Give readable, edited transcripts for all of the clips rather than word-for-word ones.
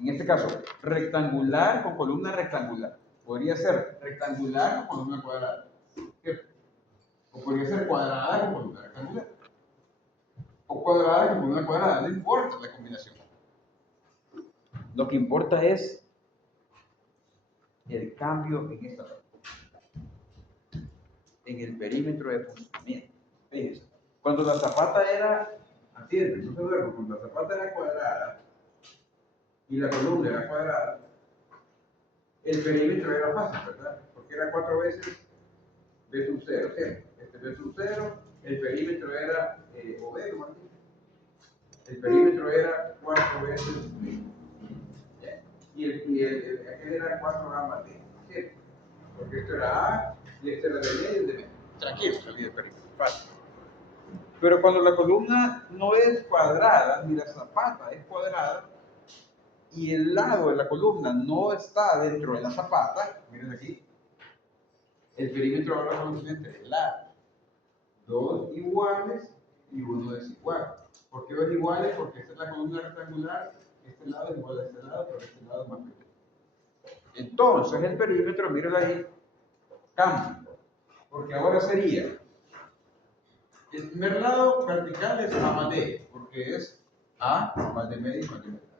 En este caso, rectangular con columna rectangular. Podría ser rectangular con columna cuadrada. ¿Cierto? O podría ser cuadrada con columna rectangular. O cuadrada con columna cuadrada. No importa la combinación. Lo que importa es el cambio en esta parte, en el perímetro de funcionamiento. Fíjense, cuando la zapata era, atienden, no se duerman, cuando la zapata era cuadrada y la columna era cuadrada, el perímetro era fácil, ¿verdad? Porque era 4 veces B sub 0, ¿cierto? Este B sub 0, el perímetro era, o B, Martín, el perímetro era 4 veces B. Y aquel era 4A más B, ¿cierto? Porque esto era A y este era de medio y de medio. Tranquilo, salí del perímetro, fácil. Pero cuando la columna no es cuadrada, ni la zapata es cuadrada, y el lado de la columna no está dentro de la zapata, miren aquí, el perímetro ahora son entre lados. 2 iguales y 1 desigual. ¿Por qué 2 iguales? Porque esta es la columna rectangular, este lado es igual a este lado, pero este lado es más pequeño. Entonces el perímetro, miren ahí, cambia. Porque ahora sería, el primer lado vertical es A más D, porque es A más de medio más de medio.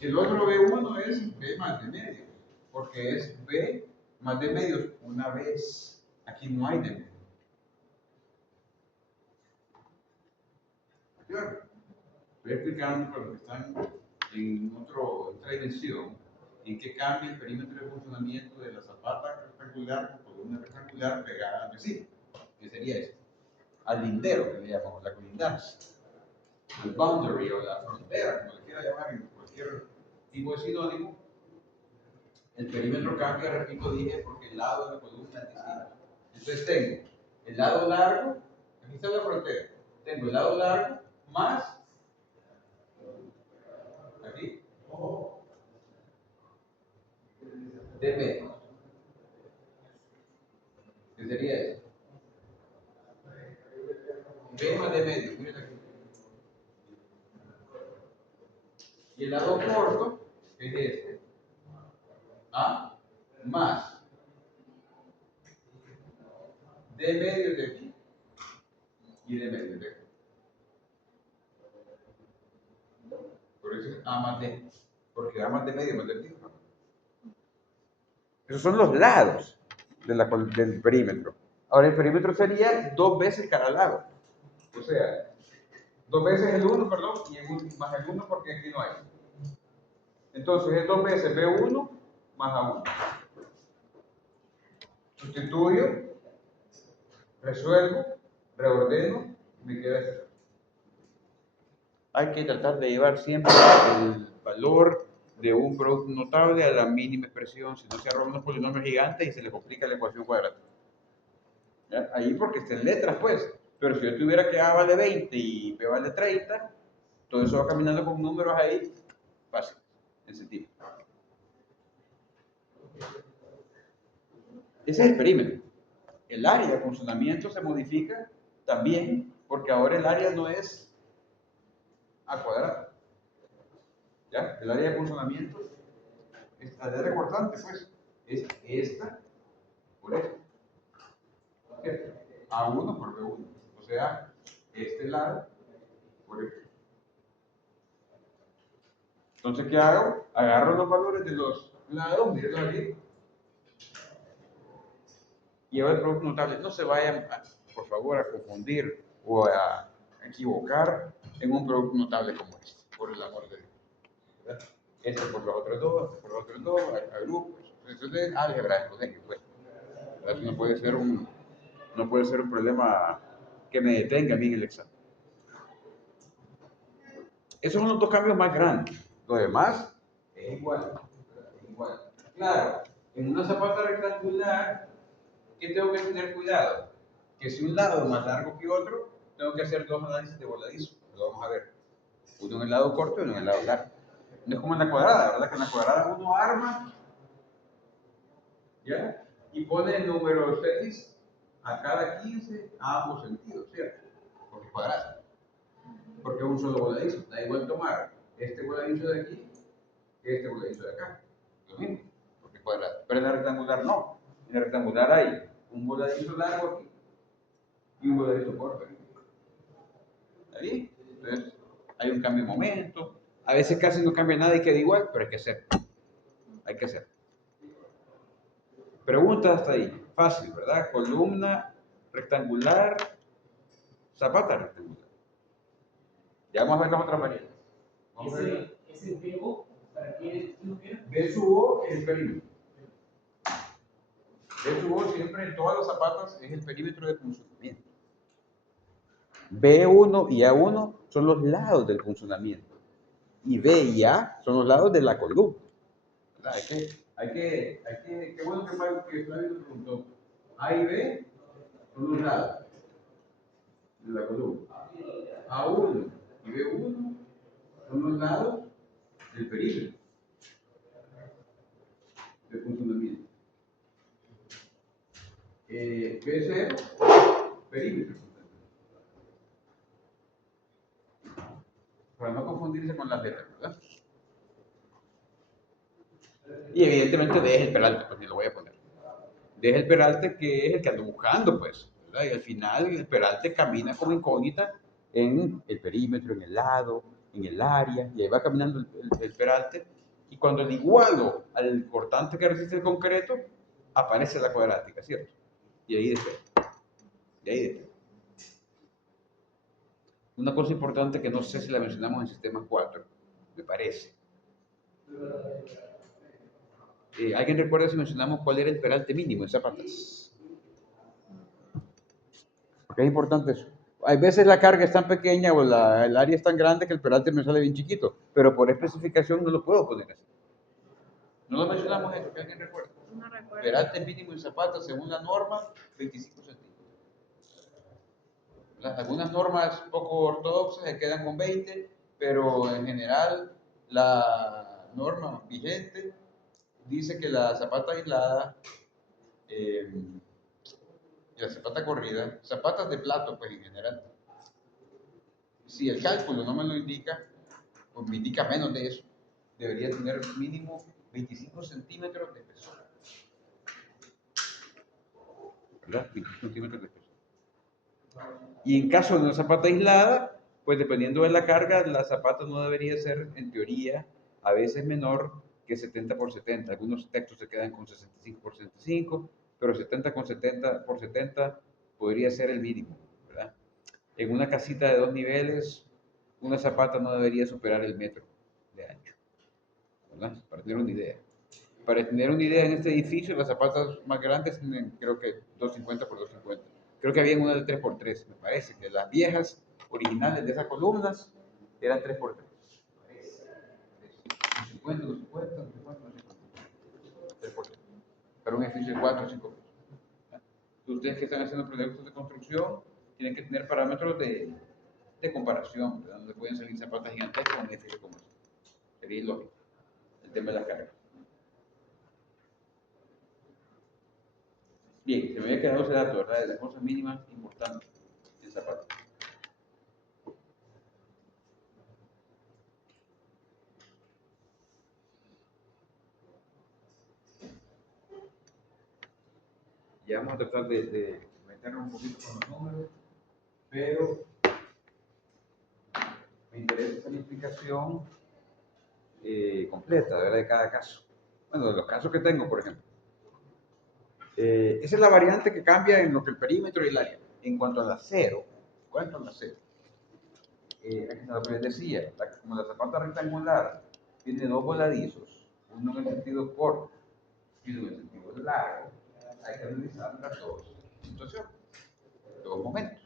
El otro B1 es B más de medio, porque es B más de medios una vez. Aquí no hay de medio. Claro. Voy explicando para los que están en otra dimensión, en qué cambia el perímetro de funcionamiento de la zapata rectangular con columna rectangular pegada al vecino. ¿Qué sería eso? Al lindero, que le llamamos, la colindancia. El boundary o la frontera, como le quiera llamar en cualquier tipo de sinónimo. El perímetro cambia, repito, dije, porque el lado de la columna es distinto. Entonces tengo el lado largo, aquí está la frontera, tengo el lado largo más, aquí, de medio. ¿Qué sería eso? B más de medio, miren aquí. Y el lado corto, que es este, A más de medio de aquí y de medio de aquí. Por eso es A más D, porque A más de medio más de medio. Esos son los lados del perímetro. Ahora el perímetro sería 2 veces cada lado. O sea, 2 veces el 1, perdón, y más el 1 porque aquí no hay. Entonces es 2 veces B1 más A1. Sustituyo, resuelvo, reordeno y me queda esto. Hay que tratar de llevar siempre el valor de un producto notable a la mínima expresión, si no se arrojan unos polinomios gigantes y se le complica la ecuación cuadrada. ¿Ya? Ahí porque está en letras, pues. Pero si yo tuviera que A vale 20 y B vale 30, todo eso va caminando con números ahí, fácil, en sentido. Ese es el perímetro. El área de funcionamiento se modifica también porque ahora el área no es A cuadrado. ¿Ya? El área de funcionamiento es la área recortante, pues, es esta por esta. A1 por B1. O sea, este lado por este. Entonces, ¿qué hago? Agarro los valores de los lados, mírenlo aquí, y llevo el producto notable. No se vayan, por favor, a confundir o a equivocar en un producto notable como este, por el amor de Dios. ¿Verdad? Este por los otros dos, este por los otros dos, a grupos. Entonces es álgebra de colegio, pues. Eso no puede ser un problema que me detenga a mí en el examen. Esos son los dos cambios más grandes. Lo demás es igual. Es igual. Claro, en una zapata rectangular, ¿qué tengo que tener cuidado? Que si un lado es más largo que otro, tengo que hacer 2 análisis de voladizo. Lo vamos a ver. Uno en el lado corto y uno en el lado largo. No es como en la cuadrada, ¿verdad? Que en la cuadrada uno arma, ¿ya? Y pone el número 6 a cada 15 a ambos sentidos, ¿cierto? Porque es cuadrada. Porque es un solo voladizo. Da igual tomar este voladizo de aquí que este voladizo de acá. Lo mismo, porque cuadrado. Pero en la rectangular no. En la rectangular hay un voladizo largo aquí y un voladizo corto aquí. ¿Está bien? Entonces, hay un cambio de momento. A veces casi no cambia nada y queda igual, pero hay que hacer. Hay que hacer. Pregunta hasta ahí. Fácil, ¿verdad? Columna rectangular, zapata rectangular. Ya vamos a ver las otras variantes. ¿Ese BO para qué lo que era? B sub O es el perímetro. B sub O siempre en todas las zapatas es el perímetro de funcionamiento. B1 y A1 son los lados del funcionamiento. Y B y A son los lados de la columna. Qué bueno que Flavio lo preguntó. A y B son los lados de la columna. A1 y B1 son los lados del perímetro de funcionamiento. B0, perímetro. Para no confundirse con las letras, ¿verdad? Y evidentemente D es el peralte, pues ni lo voy a poner. D es el peralte que es el que ando buscando, pues, ¿verdad? Y al final el peralte camina como incógnita en el perímetro, en el lado, en el área, y ahí va caminando el peralte, y cuando le igualo al cortante que resiste el concreto, aparece la cuadrática, ¿cierto? Y ahí despega. Y ahí despega. Una cosa importante que no sé si la mencionamos en sistema 4, me parece. ¿Alguien recuerda si mencionamos cuál era el peralte mínimo en zapatas? Porque es importante eso. Hay veces la carga es tan pequeña o el área es tan grande que el peralte me sale bien chiquito, pero por especificación no lo puedo poner así. No lo mencionamos eso, ¿que alguien recuerda? No recuerdo. Peralte mínimo en zapatas según la norma, 25 centímetros. Algunas normas poco ortodoxas se quedan con 20, pero en general la norma vigente dice que la zapata aislada y la zapata corrida, zapatas de plato, pues en general, si el cálculo no me lo indica, o me indica menos de eso, debería tener mínimo 25 centímetros de espesor. ¿Verdad? 25 centímetros de espesor. Y en caso de una zapata aislada, pues dependiendo de la carga, la zapata no debería ser, en teoría, a veces menor que 70 por 70. Algunos textos se quedan con 65 por 65, pero 70 con 70 por 70 podría ser el mínimo, ¿verdad? En una casita de 2 niveles, una zapata no debería superar el metro de ancho, ¿verdad? Para tener una idea. Para tener una idea, en este edificio las zapatas más grandes tienen creo que 250 por 250. Creo que había una de 3 por 3, me parece, que las viejas originales de esas columnas eran 3 por 3. 250, 250, 250, 3 por 3. Para un edificio de 4 o 5 pisos. Ustedes que están haciendo proyectos de construcción tienen que tener parámetros de comparación, ¿verdad? Donde pueden salir zapatas gigantescas en un edificio como este. Sería ilógico el tema de las cargas. Bien, se me había quedado ese dato, ¿verdad? De las cosas mínimas importantes en zapatos. Ya vamos a tratar de meternos un poquito con los números, pero me interesa esa explicación completa, ¿verdad? De cada caso. Bueno, de los casos que tengo, por ejemplo. Esa es la variante que cambia en lo que el perímetro y el área. En cuanto al acero, lo que les decía, como la zapata rectangular tiene dos voladizos, uno en el sentido corto y uno en el sentido largo, hay que analizar las dos situaciones, dos momentos,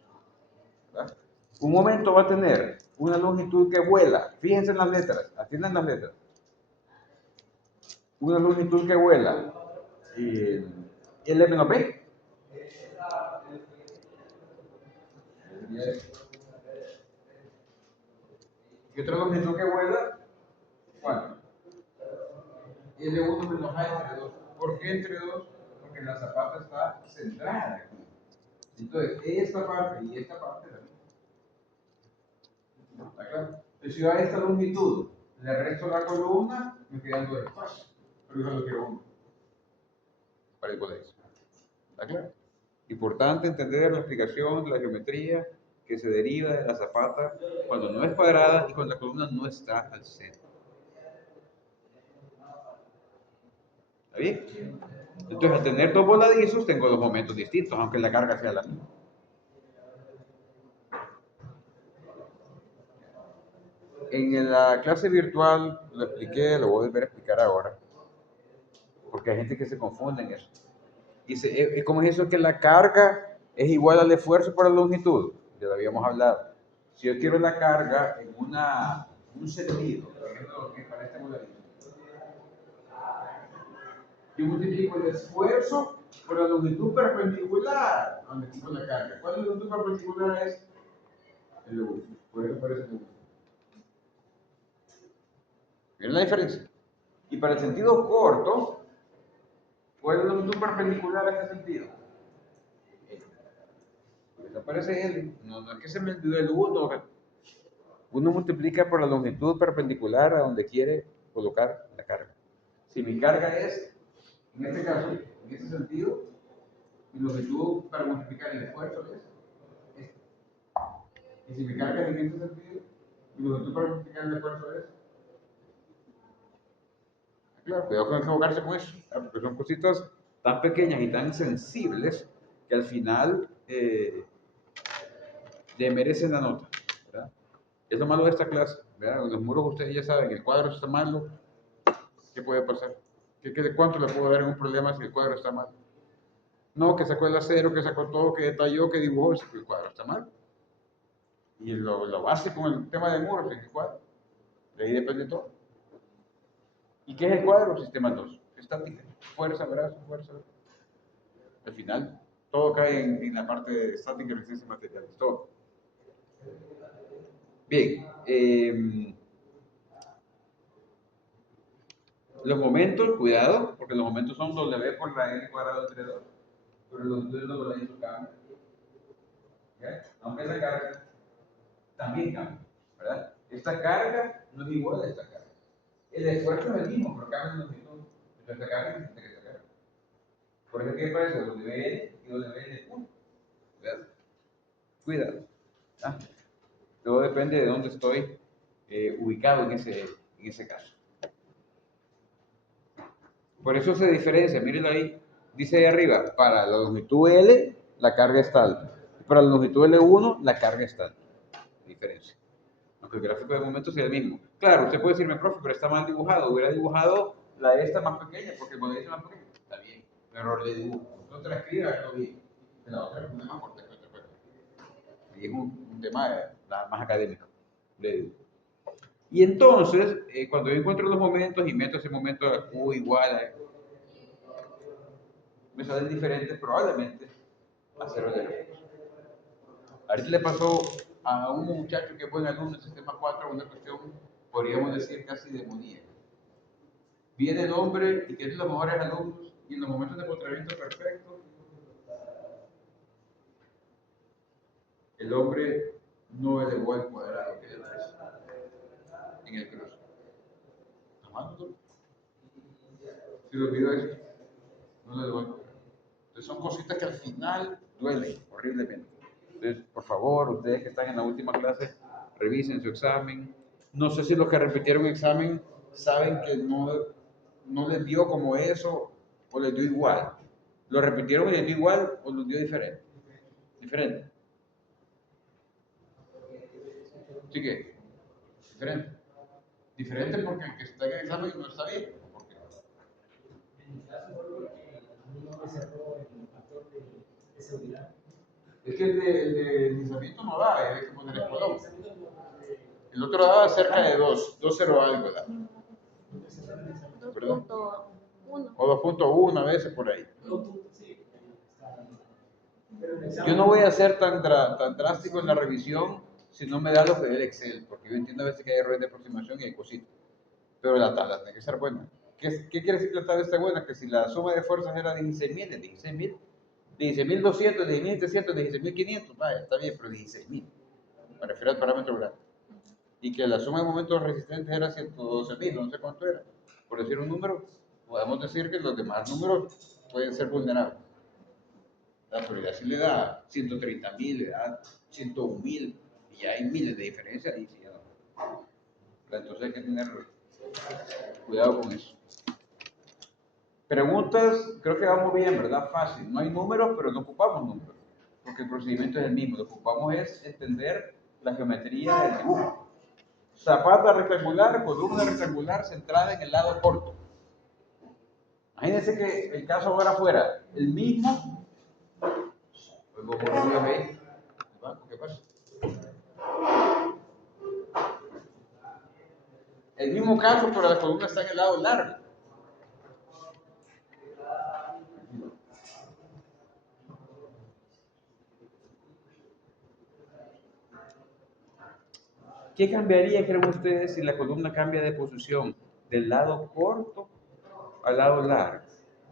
¿verdad? Un momento va a tener una longitud que vuela, fíjense en las letras, atiendan las letras, una longitud que vuela, L menos B, y otra longitud que vuela, ¿cuánto? L1 menos A entre 2. ¿Por qué entre 2? Porque la zapata está centrada aquí. Entonces, esta parte y esta parte es la misma. ¿Está claro? Entonces, si yo a esta longitud le resto la columna, me quedan 2 espacios. Pero yo solo quiero uno. Para el colegio. ¿Está claro? Importante entender la explicación de la geometría que se deriva de la zapata cuando no es cuadrada y cuando la columna no está al centro. ¿Está bien? Entonces, al tener dos voladizos, tengo dos momentos distintos, aunque la carga sea la misma. En la clase virtual lo expliqué, lo voy a volver a explicar ahora, porque hay gente que se confunde en eso. Dice, ¿cómo es eso que la carga es igual al esfuerzo por la longitud? Ya lo habíamos hablado. Si yo quiero la carga en un sentido, por ejemplo, que para este modelito, yo multiplico el esfuerzo por la longitud perpendicular a donde tengo la carga. ¿Cuál longitud perpendicular es? El U. Por eso parece el U. ¿Ven la diferencia? Y para el sentido corto, ¿cuál es la longitud perpendicular a este sentido? Desaparece L. No es que se me olvidó el 1. Uno multiplica por la longitud perpendicular a donde quiere colocar la carga. Si mi carga es, en este caso, en este sentido, mi longitud para multiplicar el esfuerzo es este. Y si mi carga es en este sentido, mi longitud para multiplicar el esfuerzo es. Claro, cuidado con equivocarse con eso, porque son cositas tan pequeñas y tan sensibles que al final le merecen la nota, ¿verdad? Es lo malo de esta clase, ¿verdad? En los muros ustedes ya saben, el cuadro está malo, ¿qué puede pasar? ¿Cuánto le puedo dar en un problema si el cuadro está mal? No, que sacó el acero, que sacó todo, que detalló, que dibujó, si el cuadro está mal. Y lo básico en el tema de muros es el cuadro. De ahí depende todo. ¿Y qué es el cuadro? Sistema 2. Estática. Fuerza, brazo, fuerza. Al final, todo cae en la parte de estática y resistencia de materiales. Todo. Bien. Los momentos, cuidado, porque los momentos son W por la N cuadrado entre 2. Pero los momentos de la N cambian. Aunque esa carga también cambia, ¿verdad? Esta carga no es igual a esta carga. El esfuerzo es el mismo, pero cambia la longitud. Entonces esta carga es que esta carga. Por eso que parece WN y WN1. ¿Verdad? Cuidado. ¿Ah? Todo depende de dónde estoy ubicado en ese caso. Por eso se diferencia, mírenlo ahí, dice ahí arriba, para la longitud L la carga está alta. Para la longitud L1 la carga está alta. Diferencia. Aunque el gráfico de momento sea el mismo. Claro, usted puede decirme, profe, pero está mal dibujado. Hubiera dibujado la esta más pequeña, porque el modelo es más pequeño. Está bien, error de dibujo. No te la escribas, no bien. La otra es más corta. Y es un tema más académico de dibujo. Y entonces, cuando yo encuentro los momentos y meto ese momento a Q igual a me salen diferentes probablemente a 0 de lejos. Ahorita le pasó a un muchacho que es buen alumno en Sistema 4 una cuestión, podríamos decir, casi demoníaca. Viene el hombre y que es de los mejores alumnos y en los momentos de encontramiento perfecto, el hombre no elevó el cuadrado que le parece en el cruce. ¿Amando? Si lo olvidó eso, no le elevó el cuadrado. Entonces son cositas que al final duelen horriblemente. Entonces, por favor, ustedes que están en la última clase, revisen su examen. No sé si los que repitieron examen saben que no les dio como eso o les dio igual. ¿Lo repitieron y les dio igual o les dio diferente? Diferente. ¿Sí que? Diferente. Diferente porque el que está en el examen no está bien. ¿Por qué? En mi caso fue porque no me cerró el factor de seguridad. Es que el de deslizamiento no da, hay que poner el colón. El otro daba cerca de 2.0 algo, ¿verdad? 2.1. O 2.1 a veces por ahí. Yo no voy a ser tan drástico en la revisión si no me da lo que da el Excel, porque yo entiendo a veces que hay errores de aproximación y hay cositas. Pero la tabla tiene que ser buena. ¿Qué quiere decir que la tabla esté buena? Que si la suma de fuerzas era 16.000, es 16.000. 16.200, 16.700, 16.500, vaya, está bien, pero 16.000. Me refiero al parámetro grande. y que la suma de momentos resistentes era 112.000, no sé cuánto era, por decir un número, podemos decir que los demás números pueden ser vulnerables. La autoridad sí le da 130.000, le da 101.000, y ya hay miles de diferencias, y sí, ya no. Entonces hay que tener cuidado con eso. Preguntas, creo que vamos bien, ¿verdad? Fácil. No hay números, pero no ocupamos números, porque el procedimiento es el mismo. Lo que ocupamos es entender la geometría del dibujo. Zapata rectangular, columna rectangular centrada en el lado corto. Imagínense que el caso ahora fuera el mismo. ¿Qué pasa? El mismo caso, pero la columna está en el lado largo. ¿Qué cambiaría, creen ustedes, si la columna cambia de posición del lado corto al lado largo?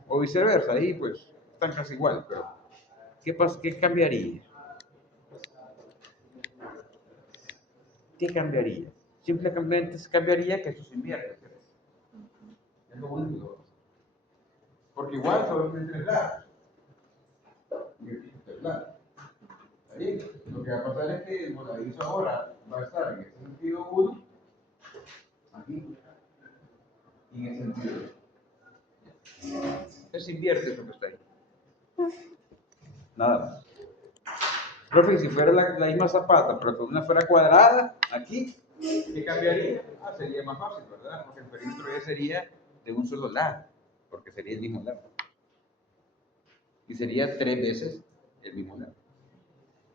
O viceversa, ahí pues están casi igual, pero ¿qué cambiaría? ¿Qué cambiaría? Simplemente cambiaría que eso se invierte. Es lo único. Porque igual solo tiene 3 lados. Y aquí 3 lados. Ahí, lo que va a pasar es que el voladizo ahora va a estar en ese sentido 1, aquí, y en ese sentido 2. Se invierte eso que está ahí. Nada más. Profe, si fuera la misma zapata, pero con una fuera cuadrada, aquí, ¿qué cambiaría? Sería más fácil, ¿verdad? Porque el perímetro ya sería de un solo lado, porque sería el mismo lado. Y sería 3 veces el mismo lado.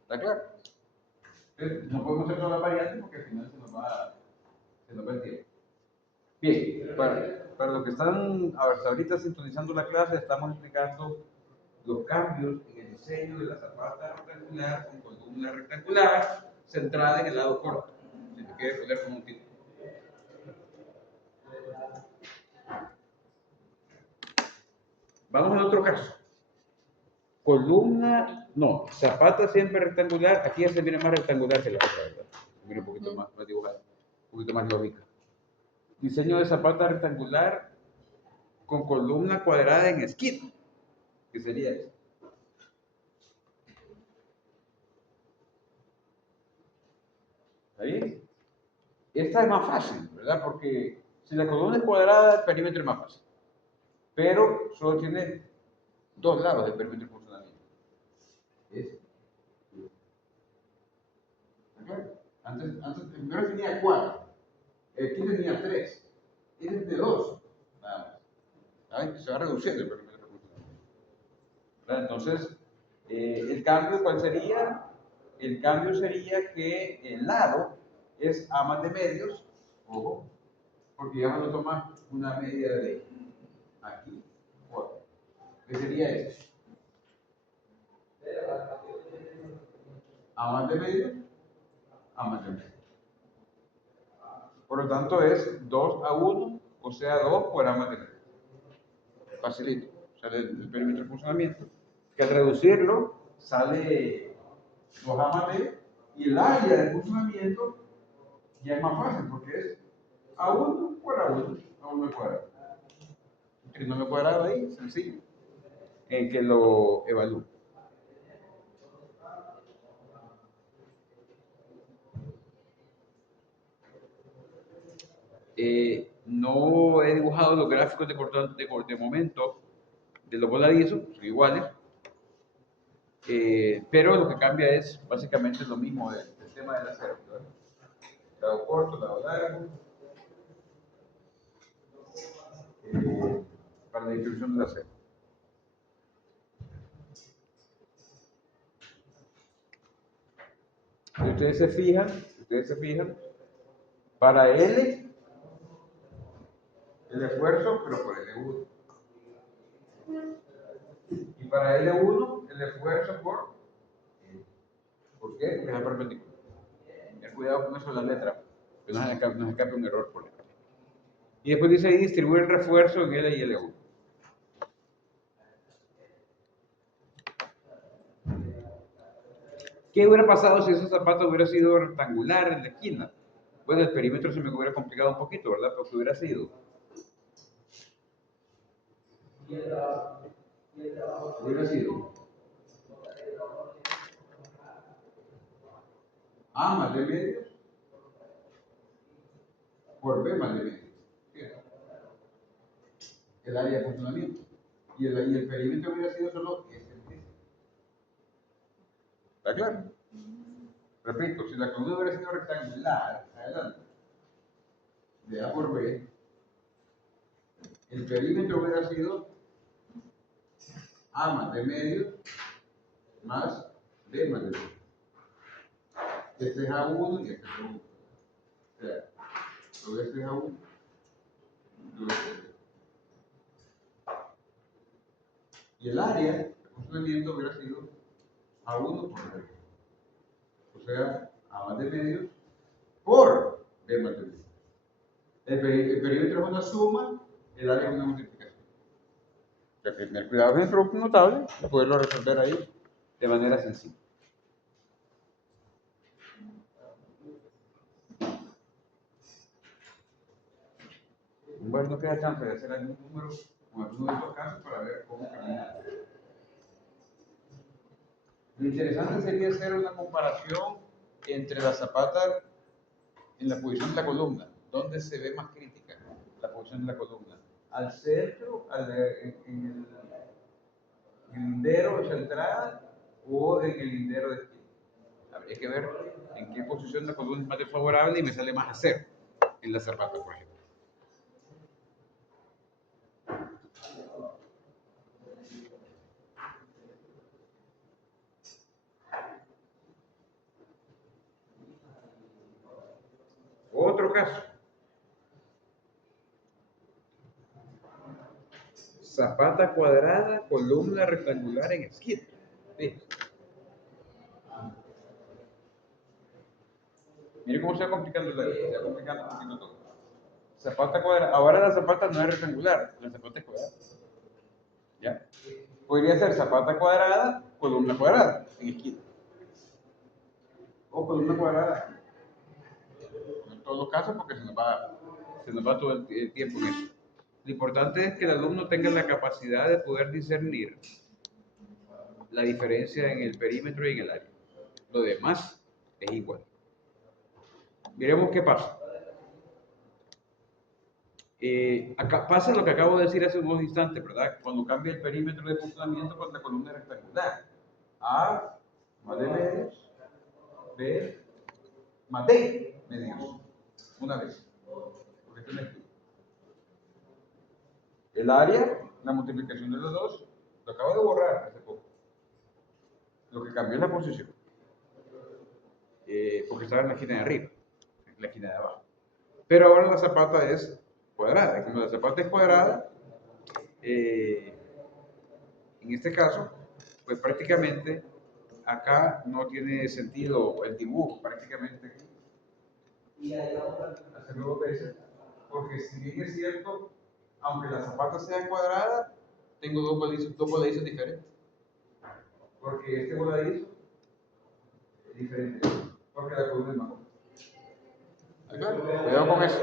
¿Está claro? Entonces, no podemos hacer todas las variantes porque al final se nos va el tiempo. Bien, para los que están hasta ahorita sintonizando la clase, estamos explicando los cambios en el diseño de la zapata rectangular con columna rectangular centrada en el lado corto. Si te quieres poner como un título. Vamos a otro caso. Columna, no, zapata siempre rectangular. Aquí ya se viene más rectangular que la otra, ¿verdad? Se viene un poquito más dibujada, un poquito más lógica. Diseño de zapata rectangular con columna cuadrada en esquina. ¿Qué sería eso? ¿Está bien? Esta es más fácil, ¿verdad? Porque si la columna es cuadrada, el perímetro es más fácil. Pero solo tiene 2 lados del perímetro de funcionamiento. Antes primero tenía 4. Aquí tenía 3. Este es de 2. Nada más. ¿Saben? Se va reduciendo el perímetro de funcionamiento. Entonces, ¿el cambio cuál sería? El cambio sería que el lado es A más de medios, ojo, porque ya me lo toma una media de aquí, 4. ¿Qué sería esto? A más de medio, A más de medio. Por lo tanto es 2 a 1, o sea 2 por A más de medio. Facilito, sale el perímetro de funcionamiento. Que al reducirlo sale 2 A más medio, y el área de funcionamiento ya es más fácil porque es A1 por A1, A1 al cuadrado. Un trinomio cuadrado ahí, sencillo, en que lo evalúe. No he dibujado los gráficos de momento de los voladizos, son iguales, pero lo que cambia es básicamente lo mismo del tema del acero. Lado corto, lado largo, para la distribución del acero. Si ustedes se fijan, para L, el esfuerzo, pero por L1. Y para L1, el esfuerzo por L. ¿Por qué? Porque es la perpendicular. Ten cuidado con eso de la letra, que no se escape un error por acá. Y después dice ahí distribuir el refuerzo en L y L1. ¿Qué hubiera pasado si ese zapato hubiera sido rectangular en la esquina? Bueno, el perímetro se me hubiera complicado un poquito, ¿verdad? Porque hubiera sido. Hubiera sido A más D medios por B más D medios. El área de funcionamiento. Y el perímetro hubiera sido solo este. ¿Está claro? Repito, si la columna hubiera sido rectangular, adelante, de A por B, el perímetro hubiera sido A más D medio más D más D. Este es A1 y este es A1. O sea, todo este es A1, todo este es A1. Y el área de funcionamiento hubiera sido A1 por B. O sea, A más D medio por B más D medio. El perímetro es una suma, el área es una multiplicación. Hay que tener cuidado con el producto notable y poderlo resolver ahí de manera sencilla. Bueno, no queda chance de hacer algún número con alguno de estos casos para ver cómo camina. Lo interesante sería hacer una comparación entre la zapata en la posición de la columna, donde se ve más crítica la posición de la columna. Al centro, en el lindero central o en el lindero de esquina. Habría que ver en qué posición la columna es más desfavorable y me sale más a cero en la zapata, por ejemplo. Otro caso. Zapata cuadrada, columna rectangular en esquina. ¿Sí? Mire cómo se va complicando se va complicando un poquito todo. Zapata cuadrada. Ahora la zapata no es rectangular, la zapata es cuadrada. ¿Ya? Podría ser zapata cuadrada, columna cuadrada en esquina. O columna cuadrada. En todos los casos, porque se nos va todo el tiempo en eso. Lo importante es que el alumno tenga la capacidad de poder discernir la diferencia en el perímetro y en el área. Lo demás es igual. Miremos qué pasa. Acá pasa lo que acabo de decir hace unos instantes, ¿verdad? Cuando cambia el perímetro de funcionamiento con la columna rectangular. A más D medios, B más D medios. Una vez. Porque esto no es aquí. El área, la multiplicación de los dos, lo acabo de borrar hace poco. Lo que cambió es la posición. Porque estaba en la esquina de arriba, en la esquina de abajo. Pero ahora la zapata es cuadrada. Y como la zapata es cuadrada, en este caso, pues prácticamente acá no tiene sentido el dibujo, prácticamente hacerlo dos veces, porque si bien es cierto, aunque la zapata sea cuadrada, tengo dos voladizos diferentes. Porque este voladizo es diferente, porque la columna es más corta. Cuidado con eso.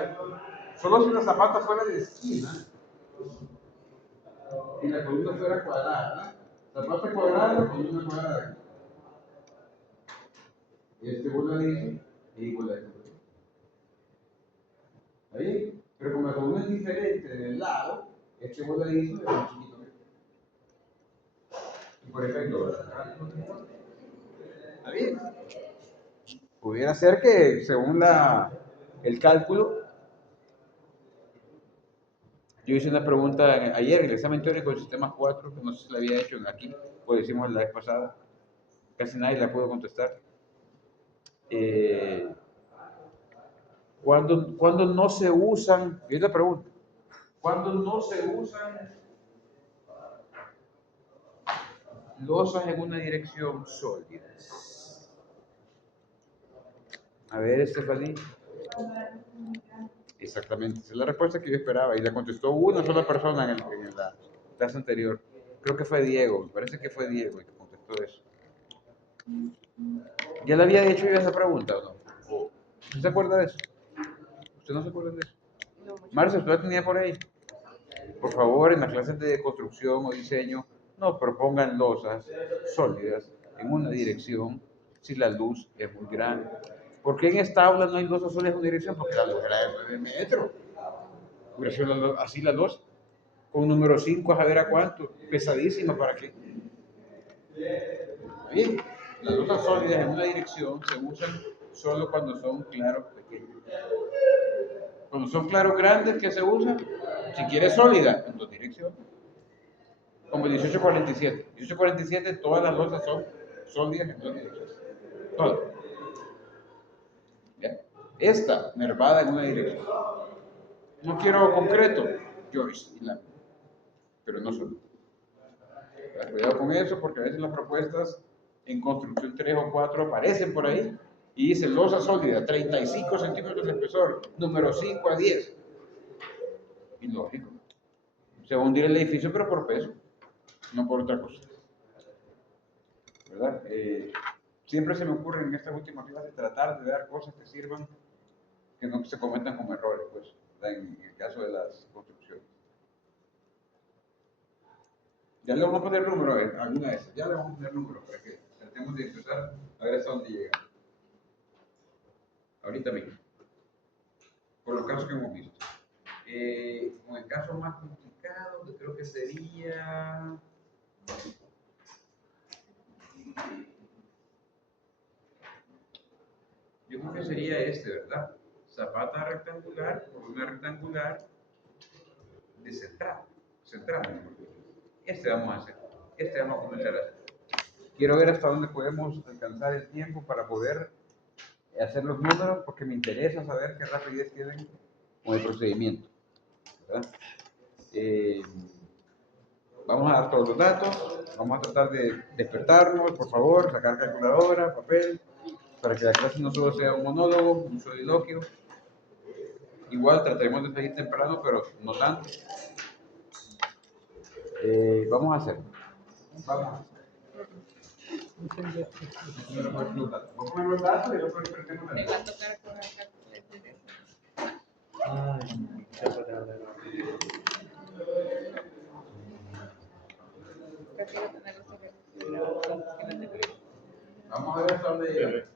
Solo si la zapata fuera de esquina y la columna fuera cuadrada, zapata cuadrada, columna cuadrada. Y este voladizo es igual a este. ¿Ahí? Pero como la columna es diferente del lado, este voladizo es más chiquito. Y por efecto, ¿está bien? Pudiera ser que según el cálculo, yo hice una pregunta ayer en el examen teórico del sistema 4, que no sé si la había hecho aquí, o decimos la vez pasada, casi nadie la pudo contestar. ¿Cuándo no se usan? Y es la pregunta. ¿Cuándo no se usan losas en una dirección sólida? A ver, Estefaní. Exactamente, esa es la respuesta que yo esperaba y la contestó una sola persona en la clase anterior. Creo que fue Diego, me parece que fue Diego el que contestó eso. ¿Ya le había hecho yo esa pregunta o no? ¿No se acuerda de eso? ¿Usted no se acuerda de eso? No mucho. Marcia, ¿usted la tenía por ahí? Por favor, en las clases de construcción o diseño, no propongan losas sólidas en una dirección si la luz es muy grande. ¿Por qué en esta aula no hay losas sólidas en una dirección? Porque la luz era de 9 metros. Hubiera sido así la losa. Con número 5, a ver a cuánto. Pesadísima, ¿para qué? Bien, las losas sólidas en una dirección se usan solo cuando son claros pequeños. Cuando son claros grandes, ¿qué se usa? Si quieres sólida, en dos direcciones. Como el 1847. 1847, todas las losas son sólidas en dos direcciones. Todas. ¿Ya? Esta, nervada en una dirección. No quiero concreto, Joyce y la. Pero no solo. Cuidado con eso, porque a veces las propuestas en construcción 3 o 4 aparecen por ahí y dicen losa sólida, 35 centímetros de espesor, número 5 a 10. Ilógico. Se va a hundir el edificio, pero por peso, no por otra cosa. ¿Verdad? Siempre se me ocurre en estas últimas clases tratar de dar cosas que sirvan, que no se cometan como errores, pues, en el caso de las construcciones. Ya le vamos a poner número a alguna de esas, ya le vamos a poner número para que tratemos de empezar a ver hasta dónde llega. Ahorita mismo. Por los casos que hemos visto. Con el caso más complicado, que creo que sería. Yo creo que sería este, ¿verdad? Zapata rectangular por una rectangular de central. Central. Este vamos a hacer. Este vamos a comenzar a hacer. Quiero ver hasta dónde podemos alcanzar el tiempo para poder hacer los números, porque me interesa saber qué rapidez tienen con el procedimiento. ¿Verdad? Vamos a dar todos los datos. Vamos a tratar de despertarnos, por favor, sacar calculadora, papel, para que la clase no solo sea un monólogo, un soliloquio. Igual trataremos de salir temprano, pero no tanto. Vamos a hacer. Vamos a hacer. Vamos a poner los datos y después pretendemos Me va a tocar por acá. Prefiero tener los teléfonos que no te creo. Vamos a ver hasta dónde llega.